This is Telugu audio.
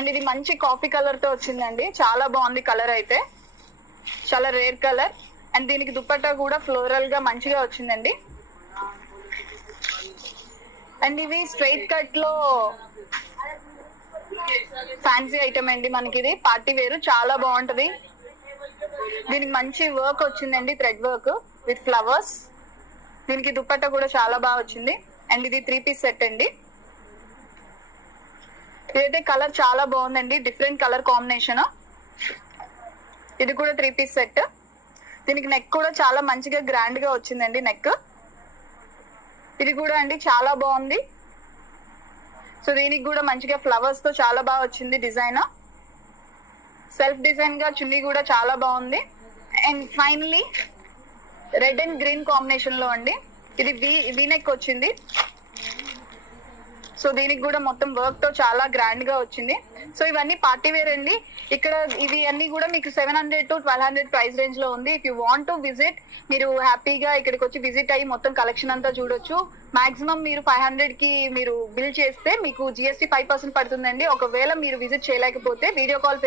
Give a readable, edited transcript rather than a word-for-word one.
అండ్ ఇది మంచి కాఫీ కలర్ తో వచ్చిందండి, చాలా బాగుంది కలర్ అయితే, చాలా రేర్ కలర్. అండ్ దీనికి దుపట్టా కూడా ఫ్లోరల్ గా మంచిగా వచ్చిందండి. అండ్ ఇవి స్ట్రైట్ కట్ లో ఫ్యాన్సీ ఐటమ్ అండి, మనకి ఇది పార్టీ వేరు, చాలా బాగుంటది. దీనికి మంచి వర్క్ వచ్చిందండి, థ్రెడ్ వర్క్ విత్ ఫ్లవర్స్. దీనికి దుపట్టా కూడా చాలా బాగా వచ్చింది. అండ్ ఇది 3 పీస్ సెట్ అండి. ఇదైతే కలర్ చాలా బాగుందండి, డిఫరెంట్ కలర్ కాంబినేషన్. ఇది కూడా 3 పీస్ సెట్. దీనికి నెక్ కూడా చాలా మంచిగా గ్రాండ్ గా వచ్చిందండి నెక్. ఇది కూడా అండి చాలా బాగుంది. సో దీనికి కూడా మంచిగా ఫ్లవర్స్ తో చాలా బాగా వచ్చింది డిజైన్. సెల్ఫ్ డిజైన్ గా చున్నీ కూడా చాలా బాగుంది. And finally red and green combination లో అండి, ఇది వి నెక్ వచ్చింది. సో దీనికి కూడా మొత్తం వర్క్ తో చాలా గ్రాండ్ గా వచ్చింది. సో ఇవన్నీ పార్టీ వేర్ అండి. ఇక్కడ ఇవి అన్ని కూడా మీకు 700 to 1200 ప్రైస్ రేంజ్ లో ఉంది. If you want to visit, మీరు హ్యాపీగా ఇక్కడికి వచ్చి విజిట్ అయ్యి మొత్తం కలెక్షన్ అంతా చూడొచ్చు. మాక్సిమం మీరు 500 కి మీరు బిల్ చేస్తే మీకు GST 5% పడుతుందండి. ఒకవేళ మీరు విజిట్ చేయలేకపోతే వీడియో కాల్